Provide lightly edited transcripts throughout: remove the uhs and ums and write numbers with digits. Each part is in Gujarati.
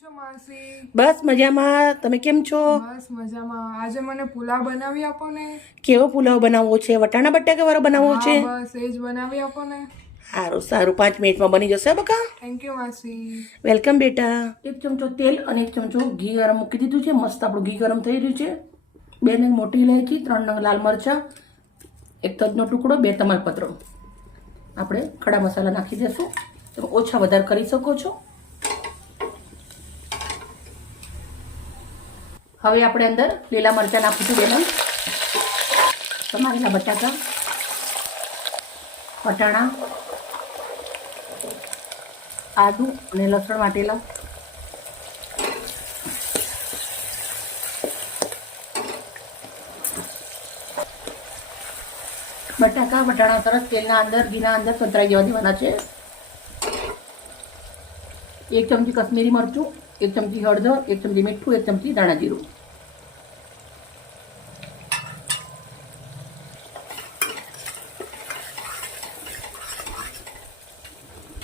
છો માસી? બસ મજામાં. તમે કેમ છો? બસ મજામાં. આજે મને પુલાવ બનાવી આપો ને. કેવો પુલાવ બનાવવો છે? વટાણા બટાકા વાળો બનાવવો છે? બસ એ જ બનાવી આપો ને. સારું સારું, 5 મિનિટમાં બની જશે બકા. થેન્ક યુ માસી. વેલકમ બેટા. 1 ચમચો તેલ અને 1 ચમચો ઘી ગરમ મૂકી દીધું છે. મસ્ત આપણું ઘી ગરમ થઈ રહ્યું છે. 2 નંગ મોટી ઇલાયચી, 3 નંગ લાલ મરચા, 1 તજનો ટુકડો, 2 તમાલપત્ર. આપણે ખડા મસાલા નાખી દેશું. તમે ઓછા વધારે કરી શકો છો. હવે આપણે અંદર લીલા મરચાં નાખીશું 2 નંગ, સમારેલા બટાકા, વટાણા, આદુ અને લસણ વાટેલા, બટાકા વટાણા સરસ તેલના અંદર ઘીના અંદર સંતરાઈ જવા દેવાના છે. 1 ચમચી કશ્મીરી મરચું, 1 ચમચી હળદર, 1 ચમચી મીઠું, 1 ચમચી ધાણા જીરું.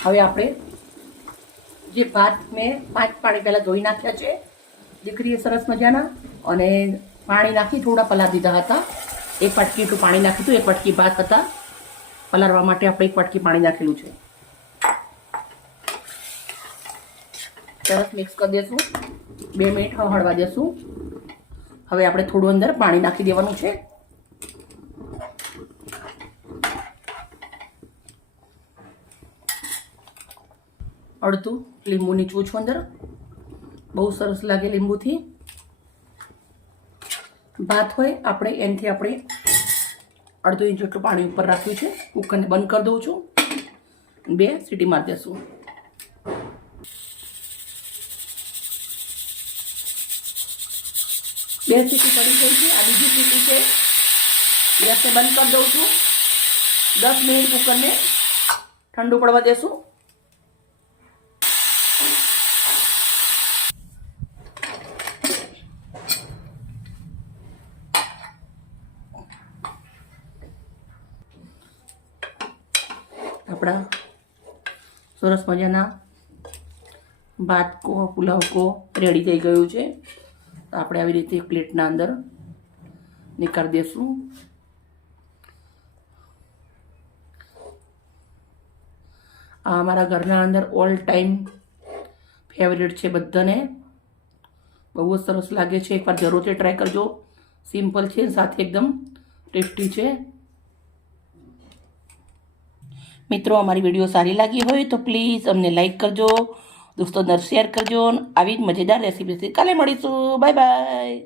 હવે આપણે જે ભાત મેં 5 પાણી પહેલાં ધોઈ નાખ્યા છે, દીકરીએ સરસ મજાના, અને પાણી નાખી થોડા પલાળ દીધા હતા. 1 વાટકી એટલું પાણી નાખ્યું હતું. 1 વાટકી ભાત હતા, પલાળવા માટે આપણે 1 વાટકી પાણી નાખેલું છે. સરસ મિક્સ કરી દેશું. 2 મિનિટ હળવા દેશું. હવે આપણે થોડું અંદર પાણી નાખી દેવાનું છે. અડધું લીંબુ નીચવું છું અંદર. બહુ સરસ લાગે લીંબુથી. ભાત હોય આપણે એનાથી આપણે અડધો ઇંચ જેટલું પાણી ઉપર રાખ્યું છે. કુકરને બંધ કરી દઉં છું. 2 સીટી મારી દેશું. બે સીટી પડી ગઈ છે. આ બીજી સીટી છે. ગેસને બંધ કરી દઉં છું. 10 મિનિટ કુકરને ઠંડુ પડવા દેશું. આપણા સરસ મજાના ભાત કો પુલાવ કો રેડી થઈ ગયું છે. તો આપણે આવી રીતે એક પ્લેટના અંદર નીકાળી દઈશું. આ અમારા ઘરના અંદર ઓલ ટાઈમ ફેવરેટ છે બધાને. બહુ જ સરસ લાગે છે. એકવાર જરૂરથી ટ્રાય કરજો. સિમ્પલ છે, સાથે એકદમ ટેસ્ટી છે. મિત્રો, અમારી વિડીયો સારી લાગી હોય તો પ્લીઝ અમને લાઈક કરજો, દોસ્તોને શેર કરજો. આવી જ મજેદાર રેસીપી કાલે મળીશું. Bye bye.